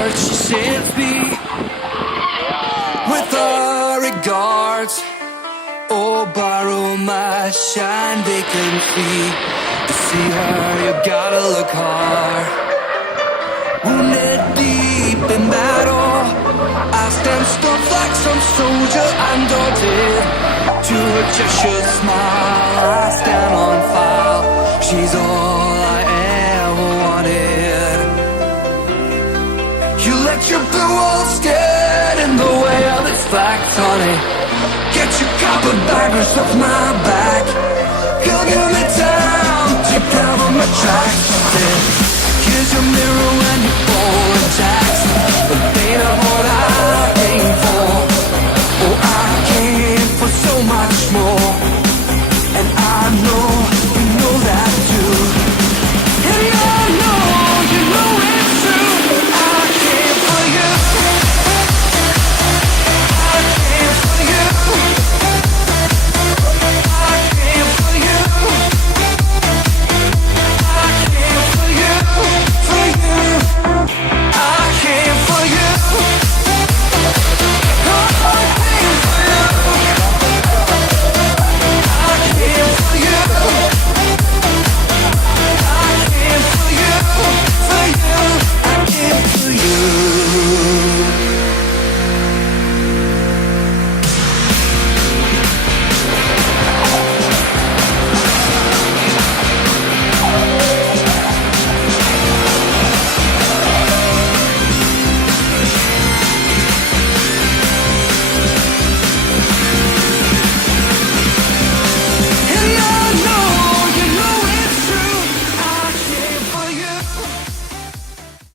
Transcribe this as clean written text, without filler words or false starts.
heart, she sends me with her regards. Oh, borrow my shine vacant feet. To see her, you gotta look hard. Wounded deep in battle, I stand stuck like some soldier undaunted. To her Cheshire smile, I stand on file. She's all I ever wanted. You let your blue walls get in the way of this black honey. Get your carpetbaggers off my back. He'll give me time to cover my tracks. Here's your mirror when you fall attack.